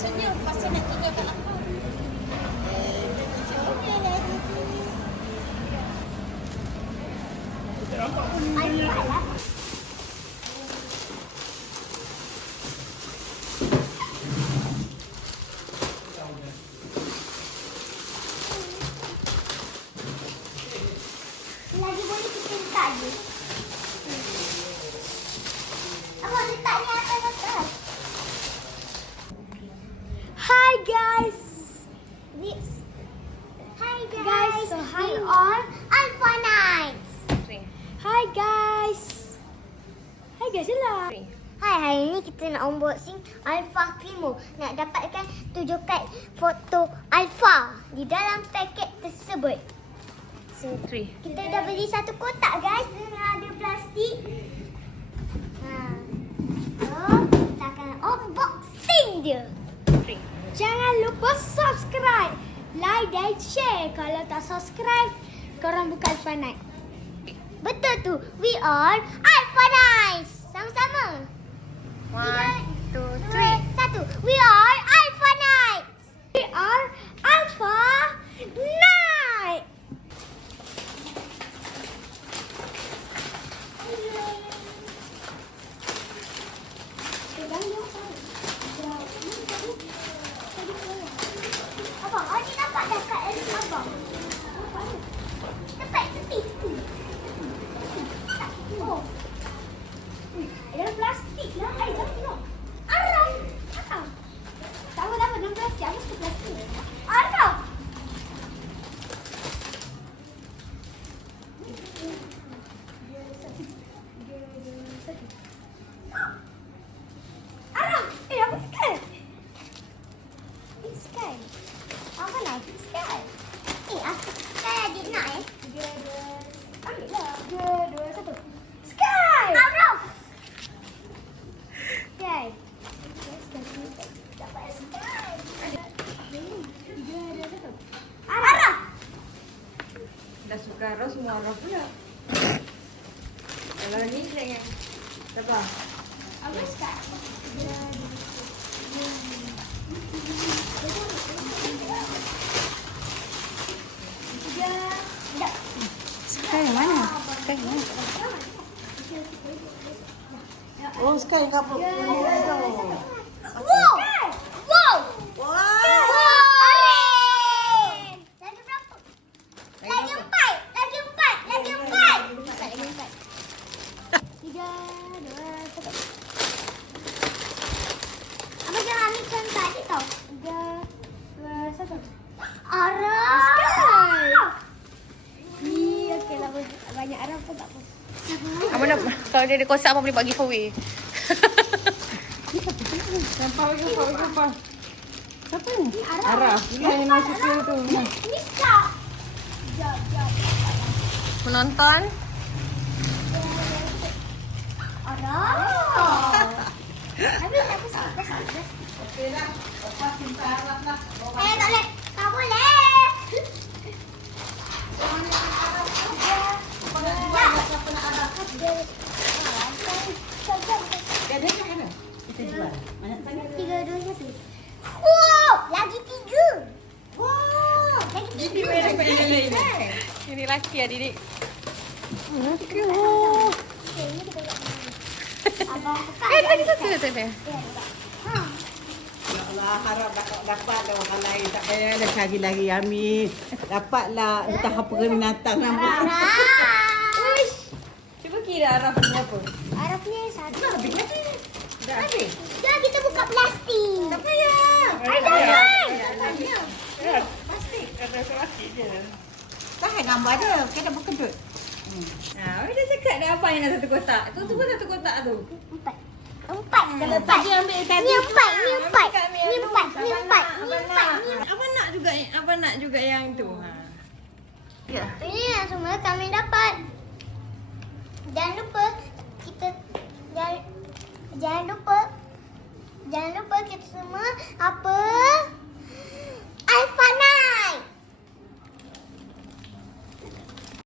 maksudnya pasal nak tinggalkan aku. Lagi boleh kita letak je. Abang letaknya atas. Hi guys. Hi guys. Guys, so hi. We are Alpha Nights. Hi guys. Hi guys lah. Hai, hari ni kita nak unboxing Alpha Primo. Nak dapatkan 7 kad foto Alpha di dalam paket tersebut. So, kita dah beli satu kotak guys dengan ada plastik. So, kita akan unboxing dia. Jangan lupa subscribe, like dan share. Kalau tak subscribe, korang bukan fanat. Betul tu. We are Alpha Nights. Sama-sama. 1, 2, 1. We are Alpha Nights. We are Alpha Night. Abang, Adi nampak dah kad abang. Tepat tepi. Oh. Dalam plastik lah. Jangan tengok. Aram. Tak apa, dalam plastik. Aku suka plastik. Aram. Aram! Apa sky? It's sky. Apa nak sky? Aku sky adik nak Ambil lah. 3, 2, 1. Sky! Aram. Sky. Dapat sky. 3, 2, 1. Aram. dah suka arah semua arah pula. Kalau ni jangan. Siapa? Apa sky? Sky mana? Sky mana? Oh, Sky kat apa? Wow. Wow. Wah! Aren. Lagi berapa? Lagi 4. Lagi 4. Lagi 4. Lagi 4. 3, 2, 1. Abang jangan ambilkan tadi tau. 3, 2, 1. Aram. Okey lah. Banyak Aram pun tak apa. Abang nak, kalau dia ada konsep abang boleh buat giveaway. Nampak apa? Siapa ni? Arah. Dia yang nak suka tu. Ini skak. Penonton. Aram. Habis plastik. Okey lah. Lepas simpan Arah lah. Tak boleh. Tak boleh. Dia kat mana? Kita jual. Banyak sangat. 3, 2, 1. Wow, lagi 3. Wah! Lagi Ini 3. mana ini? Ini laki adik-adik. Okay, ini kita buat. Abang buka. Tadi tu. Ya Allah, harap dapat orang lain. Tak payah dah cari lagi, Amin. Dapatlah entah apa binatang nama. Aram. Cuba kira Arah ni apa? Araf ni satu. Dah habis. Jom kita buka plastik. Tak payah. Plastik. Tahan gambar dia. Kena berkedut. Awak dah cakap dah apa yang dah satu kotak. Tu pun satu kotak tu. 4. 4. Kalau tak dia ambil tadi. Ni 4. Ni 4. Ni 4. Ni 4. Ni 4. Abang nak juga yang tu. Ya. Ini yang semua kami dapat. Jangan lupa kita jangan lupa